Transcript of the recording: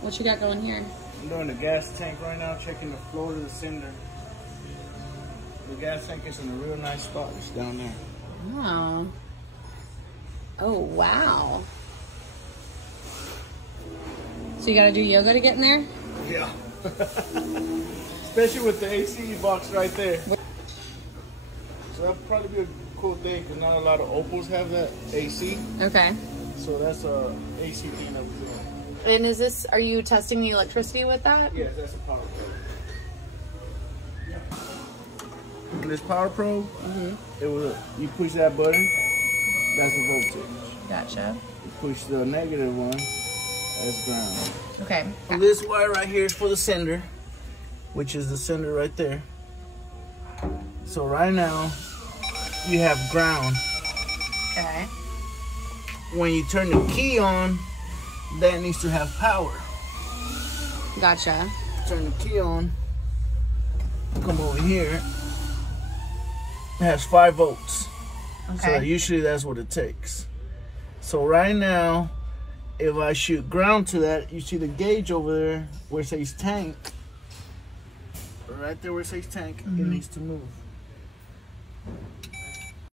What you got going here? I'm doing the gas tank right now, checking the flow to the cinder. The gas tank is in a real nice spot. It's down there. Oh. Oh, wow. So you gotta do yoga to get in there? Yeah. Especially with the AC box right there. So that'll probably be a cool thing because not a lot of Opals have that AC. Okay. So that's a AC thing that we're doing. And is this, are you testing the electricity with that? Yes, that's a Power Probe. And this Power Probe, it will, you push that button, that's the voltage. Gotcha. You push the negative one, that's ground. Okay. And this wire right here is for the sender, which is the sender right there. So right now, you have ground. Okay. When you turn the key on, that needs to have power. Gotcha. Turn the key on, come over here, it has 5 volts. Okay. So usually that's what it takes. So right now, if I shoot ground to that, you see the gauge over there where it says tank. Right there where it says tank, it needs to move.